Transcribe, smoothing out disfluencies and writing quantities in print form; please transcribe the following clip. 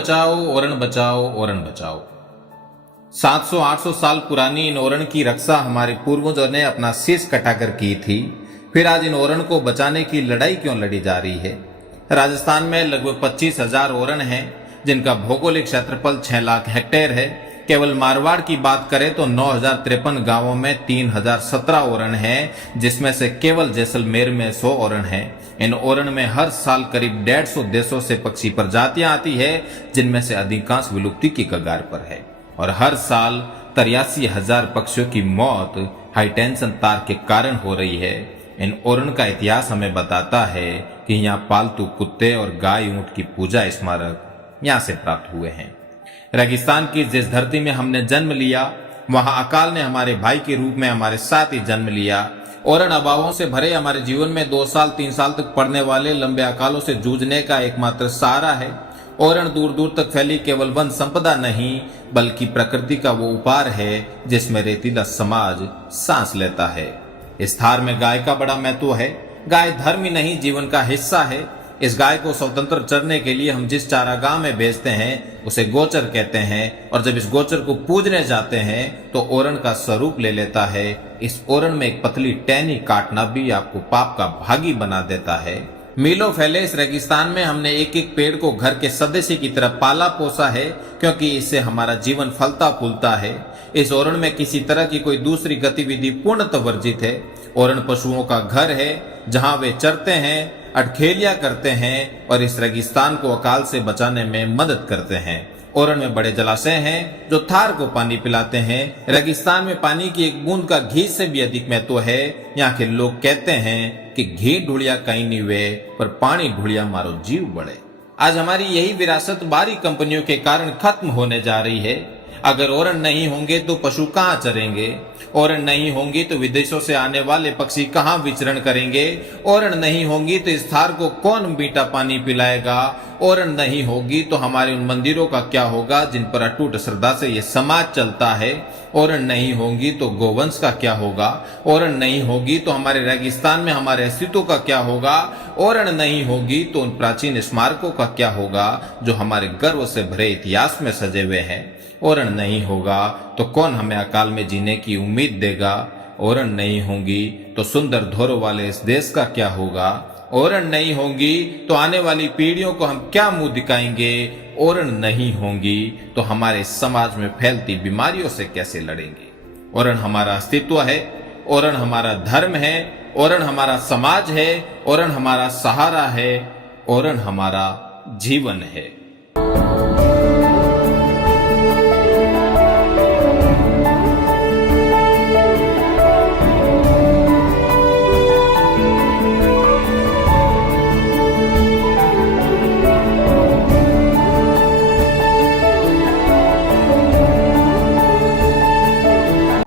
बचाओ ओरण बचाओ ओरण बचाओ। 700-800 साल पुरानी इन ओरण की रक्षा हमारे पूर्वजों ने अपना शीश कटाकर की थी। फिर आज इन ओरण को बचाने की लड़ाई क्यों लड़ी जा रही है? राजस्थान में लगभग 25,000 ओरण हैं, जिनका भौगोलिक क्षेत्रफल 6 लाख हेक्टेयर है। केवल मारवाड़ की बात करें तो 9,053 गांवों में 3,017 ओरण हैं, जिसमें से केवल जैसलमेर में 100 ओरण हैं। इन ओरण में हर साल करीब 150 देशों से पक्षी प्रजातियां आती है, जिनमें से अधिकांश विलुप्ति की कगार पर है। और हर साल 83,000 पक्षियों की मौत हाईटेंशन तार के कारण हो रही है। इन ओरण का इतिहास हमें बताता है कि यहाँ पालतू कुत्ते और गाय ऊंट की पूजा स्मारक यहाँ से प्राप्त हुए हैं। रेगिस्तान की जिस धरती में हमने जन्म लिया, वहां अकाल ने हमारे भाई के रूप में हमारे साथ ही जन्म लिया। ओरण अभावों से भरे हमारे जीवन में 2 साल 3 साल तक पड़ने वाले लंबे अकालों से जूझने का एकमात्र सहारा है। ओरण दूर दूर तक फैली केवल वन संपदा नहीं, बल्कि प्रकृति का वो उपहार है जिसमें रेतीला समाज सांस लेता है। इस थार में गाय का बड़ा महत्व है। गाय धर्म ही नहीं, जीवन का हिस्सा है। इस गाय को स्वतंत्र चरने के लिए हम जिस चारागाह में भेजते हैं उसे गोचर कहते हैं, और जब इस गोचर को पूजने जाते हैं तो ओरण का स्वरूप ले लेता है। इस ओरण में एक पतली टहनी काटना भी आपको पाप का भागी बना देता है। मीलों फैले इस रेगिस्तान में हमने एक एक पेड़ को घर के सदस्य की तरह पाला पोसा है, क्योंकि इससे हमारा जीवन फलता फूलता है। इस ओरण में किसी तरह की कोई दूसरी गतिविधि पूर्णतः वर्जित है। ओरण पशुओं का घर है, जहां वे चरते हैं, अटखेलियां करते हैं और इस रेगिस्तान को अकाल से बचाने में मदद करते हैं। ओरण में बड़े जलाशय हैं जो थार को पानी पिलाते हैं। रेगिस्तान में पानी की एक बूंद का घी से भी अधिक महत्व है। यहाँ के लोग कहते हैं कि घी ढूलिया कहीं नहीं वे, पर पानी ढूलिया मारो जीव बढ़े। आज हमारी यही विरासत बाहरी कंपनियों के कारण खत्म होने जा रही है। अगर ओरण नहीं होंगे तो पशु कहाँ चरेंगे? ओरण नहीं होंगी तो विदेशों से आने वाले पक्षी कहाँ विचरण करेंगे? ओरण नहीं होंगी तो इस थार को कौन मीठा पानी पिलाएगा? ओरण नहीं होगी तो हमारे उन मंदिरों का क्या होगा जिन पर अटूट श्रद्धा से ये समाज चलता है? ओरण नहीं होगी तो गोवंश का क्या होगा? ओरण नहीं होगी तो हमारे रेगिस्तान में हमारे अस्तित्व का क्या होगा? ओरण नहीं होगी तो उन प्राचीन स्मारकों का क्या होगा जो हमारे गर्व से भरे इतिहास में सजे हुए हैं? ओरण नहीं होगा तो कौन हमें अकाल में जीने की उम्मीद देगा? ओरण नहीं होंगी तो सुंदर धोरों वाले इस देश का क्या होगा? ओरण नहीं होंगी तो आने वाली पीढ़ियों को हम क्या मुंह दिखाएंगे? ओरण नहीं होंगी तो हमारे समाज में फैलती बीमारियों से कैसे लड़ेंगे? ओरण हमारा अस्तित्व है, ओरण हमारा धर्म है, ओरण हमारा समाज है, ओरण हमारा सहारा है, ओरण हमारा जीवन है।